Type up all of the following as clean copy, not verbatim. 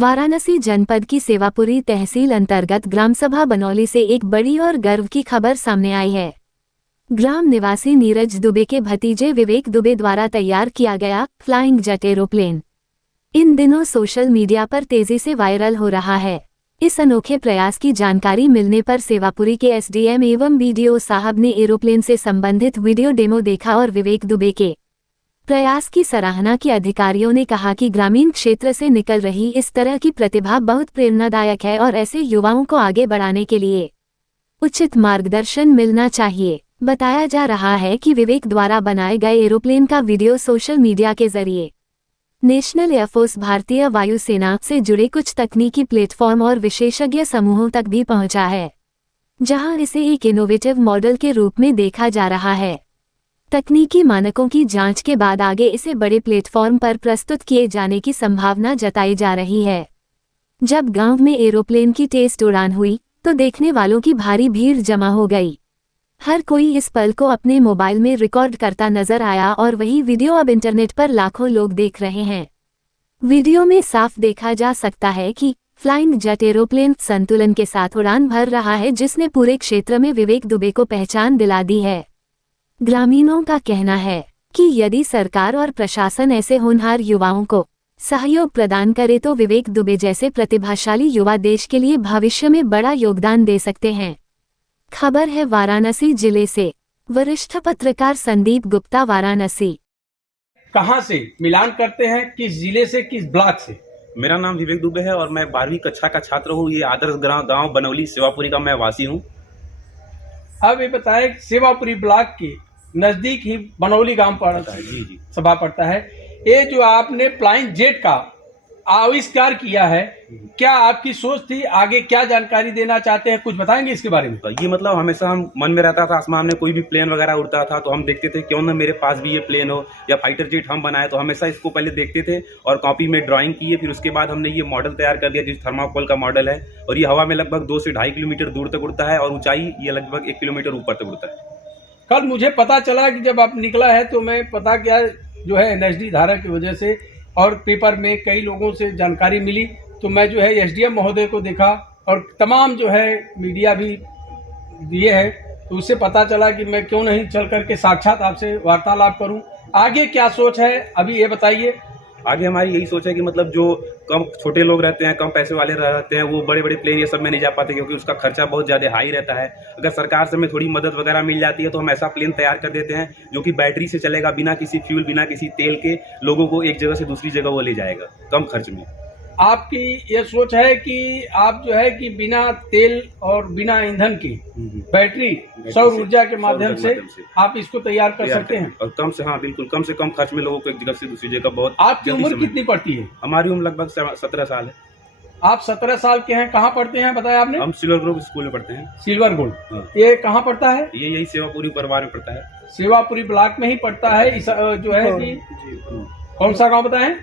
वाराणसी जनपद की सेवापुरी तहसील अंतर्गत ग्राम सभा बनौली से एक बड़ी और गर्व की खबर सामने आई है। ग्राम निवासी नीरज दुबे के भतीजे विवेक दुबे द्वारा तैयार किया गया फ्लाइंग जेट एरोप्लेन इन दिनों सोशल मीडिया पर तेजी से वायरल हो रहा है। इस अनोखे प्रयास की जानकारी मिलने पर सेवापुरी के एसडीएम एवं बीडीओ साहब ने एरोप्लेन से संबंधित वीडियो डेमो देखा और विवेक दुबे के प्रयास की सराहना की। अधिकारियों ने कहा कि ग्रामीण क्षेत्र से निकल रही इस तरह की प्रतिभा बहुत प्रेरणादायक है और ऐसे युवाओं को आगे बढ़ाने के लिए उचित मार्गदर्शन मिलना चाहिए। बताया जा रहा है कि विवेक द्वारा बनाए गए एरोप्लेन का वीडियो सोशल मीडिया के जरिए नेशनल एयरफोर्स भारतीय वायुसेना से जुड़े कुछ तकनीकी प्लेटफॉर्म और विशेषज्ञ समूहों तक भी पहुंचा है, जहां इसे एक इनोवेटिव मॉडल के रूप में देखा जा रहा है। तकनीकी मानकों की जांच के बाद आगे इसे बड़े प्लेटफॉर्म पर प्रस्तुत किए जाने की संभावना जताई जा रही है। जब गांव में एरोप्लेन की टेस्ट उड़ान हुई तो देखने वालों की भारी भीड़ जमा हो गई। हर कोई इस पल को अपने मोबाइल में रिकॉर्ड करता नजर आया और वही वीडियो अब इंटरनेट पर लाखों लोग देख रहे हैं। वीडियो में साफ देखा जा सकता है कि फ्लाइंग जेट एरोप्लेन संतुलन के साथ उड़ान भर रहा है, जिसने पूरे क्षेत्र में विवेक दुबे को पहचान दिला दी है। ग्रामीणों का कहना है कि यदि सरकार और प्रशासन ऐसे होनहार युवाओं को सहयोग प्रदान करे तो विवेक दुबे जैसे प्रतिभाशाली युवा देश के लिए भविष्य में बड़ा योगदान दे सकते हैं। खबर है वाराणसी जिले से, वरिष्ठ पत्रकार संदीप गुप्ता, वाराणसी। कहां से मिलान करते हैं, किस जिले से, किस ब्लॉक से? मेरा नाम विवेक दुबे है और मैं 12वीं कक्षा का छात्र हूँ। ये आदर्श गांव बनौली सेवापुरी का मैं वासी हूँ। अब ये बताएं, सेवापुरी ब्लॉक के नजदीक ही बनौली गांव पड़ता है। जी सभा पड़ता है। ये जो आपने फ्लाइंग जेट का आविष्कार किया है, क्या आपकी सोच थी? आगे क्या जानकारी देना चाहते हैं, कुछ बताएंगे इसके बारे में? ये मतलब हमेशा हम मन में रहता था, आसमान में कोई भी प्लेन वगैरह उड़ता था तो हम देखते थे क्यों ना मेरे पास भी ये प्लेन हो या फाइटर जेट हम बनाए। तो हमेशा इसको पहले देखते थे और कॉपी में ड्राइंग किए। फिर उसके बाद हमने ये मॉडल तैयार कर दिया, जिस थर्माकोल का मॉडल है, और ये हवा में लगभग 2 से 2.5 किलोमीटर दूर तक उड़ता है और ऊंचाई ये लगभग 1 किलोमीटर ऊपर तक उड़ता है। कल मुझे पता चला कि जब आप निकला है तो मैं पता किया जो है एनएचडी धारा की वजह से और पेपर में कई लोगों से जानकारी मिली, तो मैं जो है एसडीएम महोदय को देखा और तमाम जो है मीडिया भी दिए है, तो उससे पता चला कि मैं क्यों नहीं चल करके साक्षात आपसे वार्तालाप करूं। आगे क्या सोच है, अभी ये बताइए। आगे हमारी यही सोच है कि मतलब जो कम छोटे लोग रहते हैं, कम पैसे वाले रहते हैं, वो बड़े बड़े प्लेन ये सब में नहीं जा पाते क्योंकि उसका खर्चा बहुत ज़्यादा हाई रहता है। अगर सरकार से हमें थोड़ी मदद वगैरह मिल जाती है तो हम ऐसा प्लेन तैयार कर देते हैं जो कि बैटरी से चलेगा, बिना किसी फ्यूल, बिना किसी तेल के लोगों को एक जगह से दूसरी जगह वो ले जाएगा कम खर्च में। आपकी ये सोच है कि आप जो है कि बिना तेल और बिना ईंधन की बैटरी सौर ऊर्जा के माध्यम से आप इसको तैयार कर सकते हैं और कम से, हाँ बिल्कुल, कम से कम खर्च में लोगों को एक जगह से दूसरी जगह बहुत। आपकी उम्र कितनी पड़ती है? हमारी उम्र लगभग 17 साल है। आप 17 साल के हैं। कहाँ पढ़ते हैं बताया आपने? हम सिल्वर ग्रुप स्कूल में पढ़ते हैं। सिल्वर गोल्ड, हाँ। ये कहाँ पड़ता है? ये यही सेवापुरी परिवार में पड़ता है। सेवापुरी ब्लॉक में ही पड़ता है। इस जो है कि कौन सा गाँव बताएं?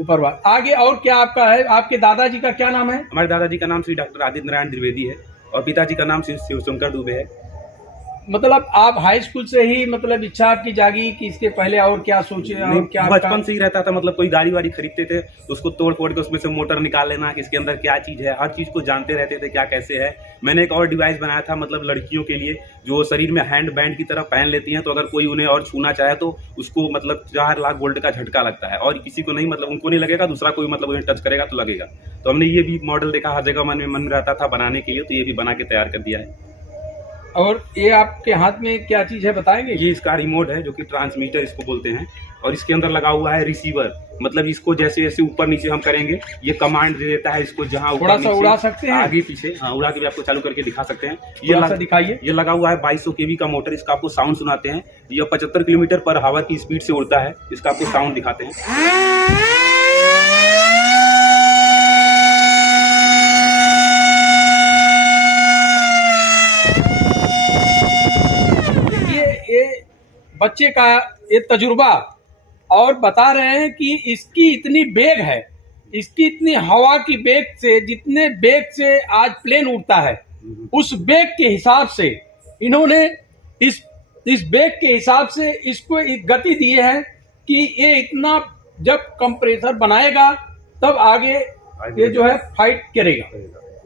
ऊपरवार। आगे और क्या आपका है? आपके दादाजी का क्या नाम है? हमारे दादाजी का नाम श्री डॉक्टर आदित्य नारायण द्विवेदी है और पिताजी का नाम श्री शिवशंकर दुबे है। मतलब आप हाई स्कूल से ही मतलब इच्छा आपकी जागी कि इसके पहले और क्या सोचे? और क्या बचपन से ही रहता था, मतलब कोई गाड़ी वाड़ी खरीदते थे तो उसको तोड़ फोड़ के उसमें से मोटर निकाल लेना कि इसके अंदर क्या चीज़ है, हर चीज़ को जानते रहते थे क्या कैसे है। मैंने एक और डिवाइस बनाया था, मतलब लड़कियों के लिए, जो शरीर में हैंड बैंड की तरह पहन लेती हैं, तो अगर कोई उन्हें और छूना चाहे तो उसको मतलब 4 लाख वोल्ट का झटका लगता है और किसी को नहीं, मतलब उनको नहीं लगेगा, दूसरा कोई मतलब उन्हें टच करेगा तो लगेगा। तो हमने ये भी मॉडल देखा, हर जगह मन रहता था बनाने के लिए, तो ये भी बना के तैयार कर दिया है। और ये आपके हाथ में क्या चीज है बताएंगे? ये इसका रिमोट है जो कि ट्रांसमीटर इसको बोलते हैं, और इसके अंदर लगा हुआ है रिसीवर। मतलब इसको जैसे जैसे ऊपर नीचे हम करेंगे ये कमांड दे देता है इसको, जहाँ थोड़ा सा उड़ा सकते हैं आगे पीछे। हाँ, उड़ा के भी आपको चालू करके दिखा सकते हैं। ये दिखाइए। ये लगा हुआ है 2200 kV का मोटर, इसका आपको साउंड सुनाते हैं। ये 75 किलोमीटर पर आवर की स्पीड से उड़ता है, इसका आपको साउंड दिखाते हैं। बच्चे का ये तजुर्बा, और बता रहे हैं कि इसकी इतनी बेग है, इसकी इतनी हवा की बेग से, जितने बेग से आज प्लेन उड़ता है उस बेग के हिसाब से इन्होंने इस बेग के हिसाब से इसको एक गति दी है कि ये इतना जब कंप्रेसर बनाएगा तब आगे ये जो है फाइट करेगा,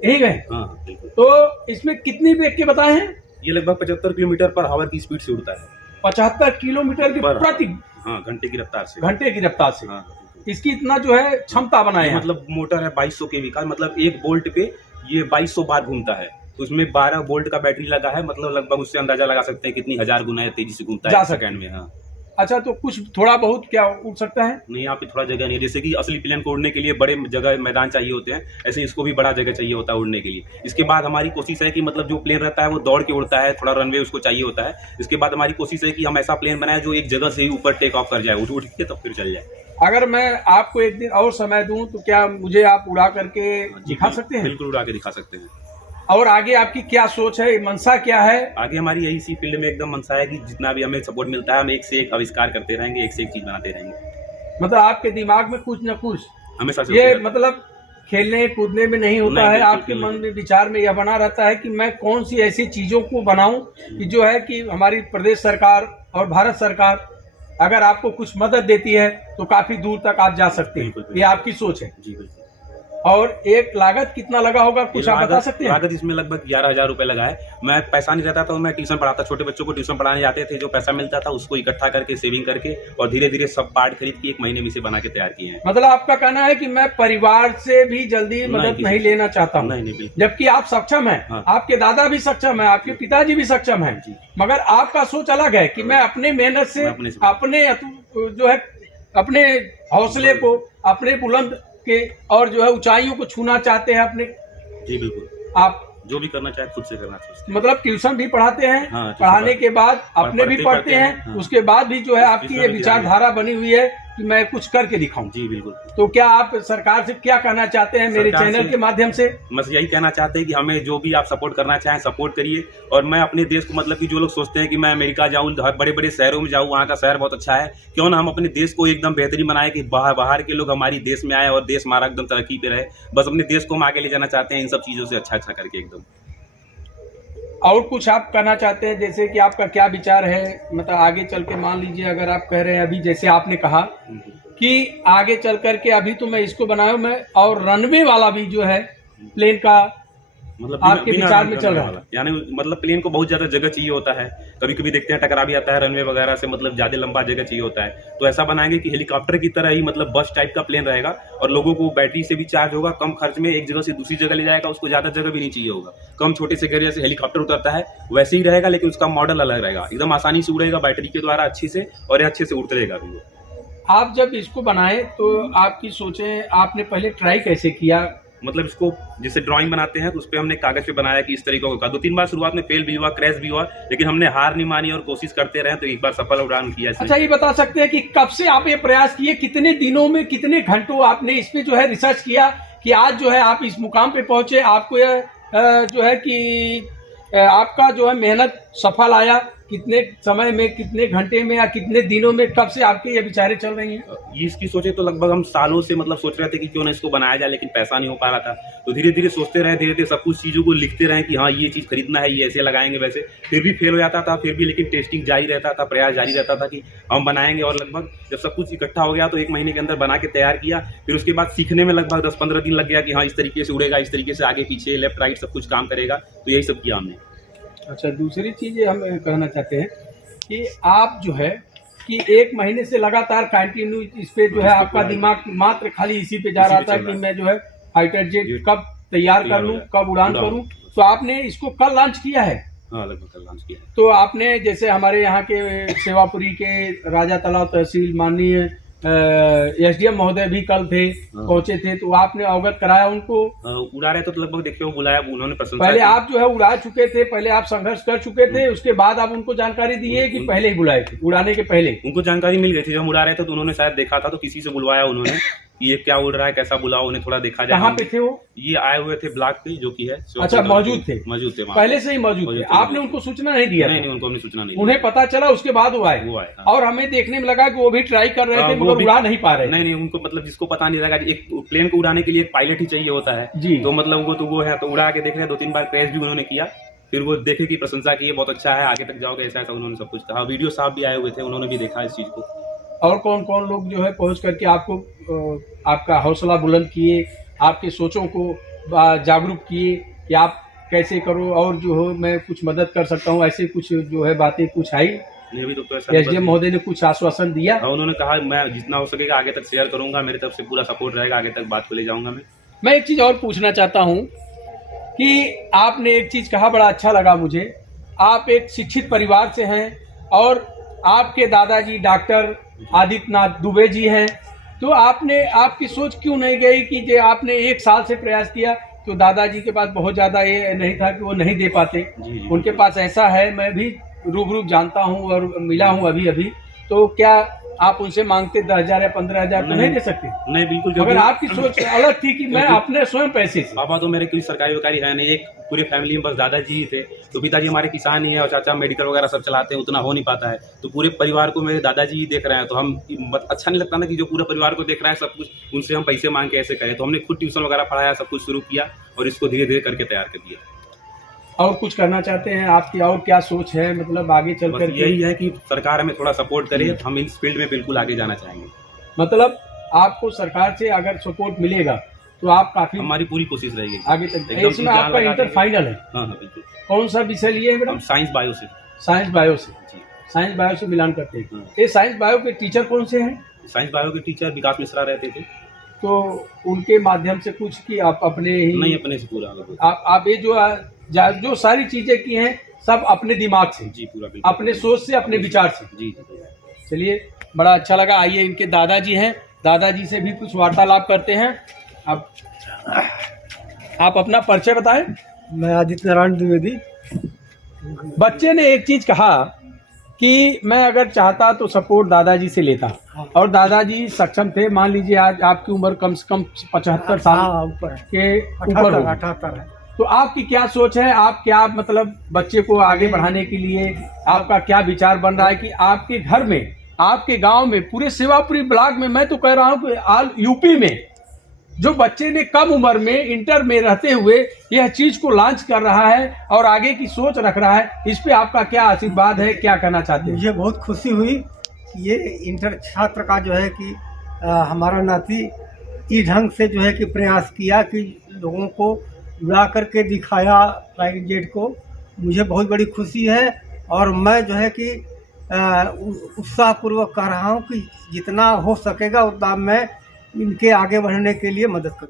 यही है। हाँ बिल्कुल। तो इसमें कितनी वेग के बताए हैं? ये लगभग 75 किलोमीटर पर आवर की स्पीड से उड़ता है। 75 किलोमीटर की प्रति घंटे की रफ्तार से। घंटे की रफ्तार से। हाँ, इसकी इतना जो है क्षमता बनाए हैं। मतलब मोटर है 2200 केवी का, मतलब एक बोल्ट पे ये 2200 बार घूमता है, तो उसमें 12 वोल्ट का बैटरी लगा है, मतलब लगभग उससे अंदाजा लगा सकते हैं कितनी हजार गुना तेजी से घूमता है सेकंड में। हाँ। अच्छा, तो कुछ थोड़ा बहुत क्या उड़ सकता है? नहीं, यहाँ पे थोड़ा जगह नहीं है। जैसे कि असली प्लेन को उड़ने के लिए बड़े जगह मैदान चाहिए होते हैं, ऐसे इसको भी बड़ा जगह चाहिए होता है उड़ने के लिए। इसके बाद हमारी कोशिश है कि मतलब जो प्लेन रहता है वो दौड़ के उड़ता है, थोड़ा रनवे उसको चाहिए होता है। इसके बाद हमारी कोशिश है कि हम ऐसा प्लेन बनाए जो एक जगह से ही ऊपर टेक ऑफ कर जाए, उठ के तब फिर चल जाए। अगर मैं आपको एक दिन और समय दूं तो क्या मुझे आप उड़ा करके दिखा सकते हैं? बिल्कुल उड़ा के दिखा सकते हैं। और आगे आपकी क्या सोच है, मंशा क्या है? आगे हमारी यही इसी फील्ड में एकदम मंशा है कि जितना भी हमें सपोर्ट मिलता है हम एक से एक आविष्कार करते रहेंगे, एक से एक चीज बनाते रहेंगे। मतलब आपके दिमाग में कुछ न कुछ हमेशा ये मतलब खेलने कूदने में नहीं होता है, आपके बिल्कुल मन में विचार में यह बना रहता है कि मैं कौन सी ऐसी चीजों को बनाऊं कि जो है कि हमारी प्रदेश सरकार और भारत सरकार अगर आपको कुछ मदद देती है तो काफी दूर तक आप जा सकते हैं। बिल्कुल। ये आपकी सोच है। जी बिल्कुल। और एक लागत कितना लगा होगा, कुछ आप बता सकते हैं? लागत इसमें लगभग 11,000 रुपए लगा है। मैं पैसा नहीं रहता था, मैं ट्यूशन पढ़ाता, छोटे बच्चों को ट्यूशन पढ़ाने जाते थे, जो पैसा मिलता था उसको इकट्ठा करके सेविंग करके और धीरे धीरे सब पार्ट खरीद के 1 महीने में इसे बना के तैयार किए हैं। मतलब आपका कहना है कि मैं परिवार से भी जल्दी मदद नहीं लेना चाहता हूँ। नहीं बिल्कुल। जबकि आप सक्षम हैं। हाँ। आपके दादा भी सक्षम है, आपके पिताजी भी सक्षम है, मगर आपका सोच अलग है कि मैं अपने मेहनत से अपने जो है अपने हौसले को, अपने बुलंद के और जो है ऊंचाइयों को छूना चाहते हैं अपने। जी बिल्कुल। आप जो भी करना चाहे खुद से करना चाहिए। मतलब ट्यूशन भी पढ़ाते हैं। हाँ, पढ़ाने के बाद अपने भी पढ़ते हैं। हाँ। उसके बाद भी जो है आपकी ये विचारधारा बनी हुई है कि मैं कुछ करके दिखाऊं। जी बिल्कुल। तो क्या आप सरकार से क्या कहना चाहते हैं मेरे चैनल के माध्यम से? बस यही कहना चाहते हैं कि हमें जो भी आप सपोर्ट करना चाहें सपोर्ट करिए। और मैं अपने देश को, मतलब कि जो लोग सोचते हैं कि मैं अमेरिका जाऊं, बड़े बड़े शहरों में जाऊं, वहाँ का शहर बहुत अच्छा है, क्यों ना हम अपने देश को एकदम बेहतरीन बनाए कि बाहर के लोग हमारी देश में आए और देश हमारा एकदम तरक्की पे रहे। बस अपने देश को हम आगे ले जाना चाहते हैं इन सब चीजों से अच्छा करके एकदम। और कुछ आप कहना चाहते हैं, जैसे कि आपका क्या विचार है, मतलब आगे चल के मान लीजिए अगर आप कह रहे हैं अभी जैसे आपने कहा कि आगे चल करके अभी तो मैं इसको बनाया मैं और रनवे वाला भी जो है प्लेन का मतलब आपके विचार में चल रहा है, यानी मतलब प्लेन को बहुत ज्यादा जगह चाहिए होता है, कभी कभी देखते हैं टकरा भी आता है रनवे वगैरह से, मतलब ज्यादा लंबा जगह चाहिए होता है। तो ऐसा बनाएंगे कि हेलीकॉप्टर की तरह ही मतलब बस टाइप का प्लेन रहेगा और लोगों को बैटरी से भी चार्ज होगा, कम खर्च में एक जगह से दूसरी जगह ले जाएगा, उसको ज्यादा जगह भी नहीं चाहिए होगा, कम छोटे से घर जैसे हेलीकॉप्टर उतरता है वैसे ही रहेगा, लेकिन उसका मॉडल अलग रहेगा, एकदम आसानी से उड़ेगा बैटरी के द्वारा अच्छी से और ये अच्छे से उतरेगा भी। आप जब इसको बनाए तो आपकी सोचें, आपने पहले ट्राई कैसे किया? मतलब इसको जैसे ड्राइंग बनाते हैं तो उस पर हमने कागज पे बनाया कि इस तरीके का 2-3 बार शुरुआत में फेल भी हुआ, क्रैश भी हुआ, लेकिन हमने हार नहीं मानी और कोशिश करते रहे तो एक बार सफल उड़ान किया। अच्छा, ये बता सकते हैं कि कब से आप ये प्रयास किए, कितने दिनों में, कितने घंटों आपने इस पे जो है रिसर्च किया कि आज जो है आप इस मुकाम पे पहुंचे, आपको यह जो है कि आपका जो है मेहनत सफल आया? कितने समय में, कितने घंटे में या कितने दिनों में, कब से आपके ये विचारें चल रही हैं? ये इसकी सोचे तो लगभग हम सालों से मतलब सोच रहे थे कि क्यों ना इसको बनाया जाए, लेकिन पैसा नहीं हो पा रहा था। तो धीरे धीरे सोचते रहे, धीरे धीरे सब कुछ चीज़ों को लिखते रहे कि हाँ ये चीज़ खरीदना है, ये ऐसे लगाएंगे वैसे, फिर भी फेल हो जाता था, फिर भी लेकिन टेस्टिंग जारी रहता था, प्रयास जारी रहता था कि हम बनाएंगे। और लगभग जब सब कुछ इकट्ठा हो गया तो 1 महीने के अंदर बना के तैयार किया। फिर उसके बाद सीखने में लगभग 10-15 दिन लग गया कि हाँ इस तरीके से उड़ेगा, इस तरीके से आगे पीछे लेफ्ट राइट सब कुछ काम करेगा। तो यही सब किया हमने। अच्छा, दूसरी चीज़ ये हम कहना चाहते हैं कि आप जो है कि 1 महीने से लगातार कंटिन्यू इस पे जो है आपका दिमाग मात्र खाली इसी पे जा रहा था कि मैं जो है फाइटर जेट कब तैयार कर लूं, कब उड़ान करूं। तो आपने इसको कल लॉन्च किया है? हाँ, लगभग कल लॉन्च किया है। तो आपने जैसे हमारे यहाँ के सेवापुरी के राजा तालाब तहसील माननीय एसडीएम महोदय भी कल थे, पहुंचे थे, तो आपने अवगत कराया उनको? उड़ा रहे तो लगभग देखिए वो बुलाया, उन्होंने प्रशंसा। पहले आप जो है उड़ा चुके थे, पहले आप संघर्ष कर चुके थे, उसके बाद आप उनको जानकारी दी है कि पहले ही बुलाए थे उड़ाने के पहले? उनको जानकारी मिल गई थी, जब हम उड़ा रहे थे तो उन्होंने शायद देखा था तो किसी से बुलवाया उन्होंने कि ये क्या उड़ रहा है, कैसा बुलाओ, उन्हें थोड़ा देखा जाए। कहाँ पे थे वो? ये आए हुए थे ब्लॉक पे, जो कि है। अच्छा, मौजूद थे पहले से ही मौजूद थे। आपने उनको सूचना नहीं दिया? नहीं, उनको हमने सूचना नहीं, उन्हें पता चला उसके बाद वो आए। और हमें देखने में लगा कि वो भी ट्राई कर रहे थे मगर उड़ा नहीं पा रहे। नहीं, उनको मतलब जिसको पता नहीं लगा, एक प्लेन को उड़ाने के लिए एक पायलट ही चाहिए होता है जी। तो मतलब वो है, तो उड़ा के देख रहे, 2-3 बार क्रैश भी उन्होंने किया, फिर वो देखे की प्रशंसा की, बहुत अच्छा है, आगे तक जाओगे, ऐसा ऐसा उन्होंने सब कुछ कहा। वीडियो साहब भी आए हुए थे, उन्होंने भी देखा इस चीज को। और कौन कौन लोग जो है पहुंच करके आपको आपका हौसला बुलंद किए, आपके सोचों को जागरूक किए कि आप कैसे करो और जो हो मैं कुछ मदद कर सकता हूँ, ऐसे कुछ जो है बातें कुछ आई? नहीं, अभी तो सर एसडीएम महोदय ने कुछ आश्वासन दिया? हाँ, उन्होंने कहा मैं जितना हो सकेगा आगे तक शेयर करूंगा, मेरी तरफ से पूरा सपोर्ट रहेगा, आगे तक बात को ले जाऊंगा मैं एक चीज़ और पूछना चाहता हूँ कि आपने एक चीज़ कहा, बड़ा अच्छा लगा मुझे। आप एक शिक्षित परिवार से हैं और आपके दादाजी डॉक्टर आदित्यनाथ दुबे जी हैं, तो आपकी सोच क्यों नहीं गई कि जो आपने 1 साल से प्रयास किया? तो दादाजी के पास बहुत ज़्यादा ये नहीं था कि वो नहीं दे पाते, जी। उनके पास ऐसा है, मैं भी रूबरू जानता हूँ और मिला हूँ अभी। तो क्या आप उनसे मांगते 10,000 या 15,000 तो नहीं दे सकते? नहीं, बिल्कुल। मगर आपकी सोच अलग थी कि मैं अपने स्वयं पैसे से। पापा तो मेरे कोई सरकारी वकारी है नहीं, एक पूरे फैमिली में बस दादाजी ही थे। तो पिताजी हमारे किसान ही है और चाचा मेडिकल वगैरह सब चलाते हैं, उतना हो नहीं पाता है। तो पूरे परिवार को मेरे दादाजी ही देख रहे हैं, तो हम अच्छा नहीं लगता ना कि जो पूरे परिवार को देख रहा है सब कुछ, उनसे हम पैसे मांग के ऐसे करें। तो हमने खुद ट्यूशन वगैरह पढ़ाया, सब कुछ शुरू किया और इसको धीरे धीरे करके तैयार कर दिया। और कुछ करना चाहते हैं? आपकी और क्या सोच है, मतलब आगे चल कर? यही है कि सरकार हमें थोड़ा सपोर्ट करे, हम इस फील्ड में बिल्कुल आगे जाना चाहेंगे। मतलब आपको सरकार से अगर सपोर्ट मिलेगा तो आप काफी, हमारी पूरी कोशिश रहेगी आगे तक। इसमें आपका इंटर फाइनल है? हाँ बिल्कुल। कौन सा विषय लिए हैं? हम साइंस बायो से। साइंस बायो से? जी। साइंस बायो से मिलान करते हैं। हाँ। ये साइंस बायो के टीचर कौन से हैं? साइंस बायो के टीचर विकास मिश्रा रहते थे। तो उनके माध्यम से कुछ की आप अपने ही? नहीं, अपने से पूरा। आप ये जो सारी चीजें की हैं सब अपने दिमाग से? जी, पूरा बिल्कुल। अपने सोच से, अपने विचार से? जी। चलिए, बड़ा अच्छा लगा। आइए, इनके दादाजी हैं, दादाजी से भी कुछ वार्तालाप करते हैं। आप अपना परिचय बताएं। मैं आदित्य नारायण द्विवेदी। बच्चे ने एक चीज कहा कि मैं अगर चाहता तो सपोर्ट दादाजी से लेता, और दादाजी सक्षम थे। मान लीजिए आज आपकी उम्र कम से कम 75 साल ऊपर के ऊपर हो। 78 है। तो आपकी क्या सोच है? आप क्या मतलब बच्चे को आगे बढ़ाने के लिए आपका क्या विचार बन रहा है कि आपके घर में, आपके गांव में, पूरे सेवापुरी ब्लॉक में, मैं तो कह रहा हूं कि ऑल यूपी में जो बच्चे ने कम उम्र में इंटर में रहते हुए यह चीज को लॉन्च कर रहा है और आगे की सोच रख रहा है, इस पे आपका क्या आशीर्वाद है, क्या कहना चाहते हैं? मुझे बहुत खुशी हुई कि ये इंटर छात्र का जो है कि हमारा नाती इस ढंग से जो है कि प्रयास किया कि लोगों को ला करके दिखाया फ्लाइंग जेट को। मुझे बहुत बड़ी खुशी है और मैं जो है कि उत्साहपूर्वक कह रहा हूँ कि जितना हो सकेगा उतना मैं इनके आगे बढ़ने के लिए मदद करूँ।